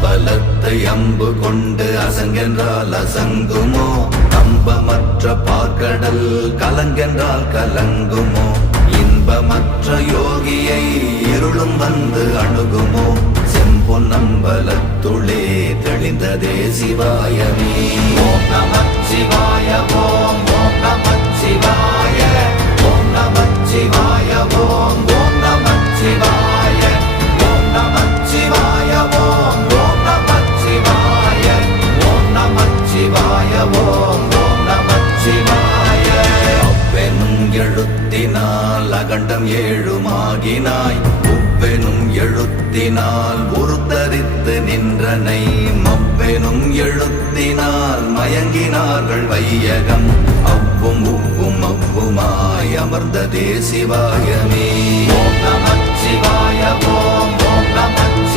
அம்பலத்தை அம்பு கொண்டு அசங்கென்றால் அசங்குமோ? நம்பமற்ற பார்க்கடல் கலங்கென்றால் கலங்குமோ? இன்பமற்ற யோகியை இருளும் வந்து அணுகுமோ? செம்பொன்னம்பலத்துளே தெளிந்ததே சிவாயமே. ஓம் நமச்சிவாய ஓம் ஓம் நமச்சிவாய ஓம் நமச்சிவாய ஓம் ஓம் நமச்சிவாய ஓம் நமச்சிவாய ஓம் ஓம் நமச்சிவாய ஓம் நமச்சிவாய ஓம் ஓம் நமச்சிவாய. அவ்வெனும் எழுத்தினால் அகண்டம் ஏழுமாகினாய், உவ்வெனும் எழுத்தினால் உருத்தரித்து நின்றனை, மவ்வெனும் எழுத்தினால் மயங்கினார்கள் வையகம், அவ்வும் உவ்வும் அவ்வுமாய் அமர்ந்ததே சிவாயமே. ஓம் நமச்சிவாய ஓம் ஓம் நம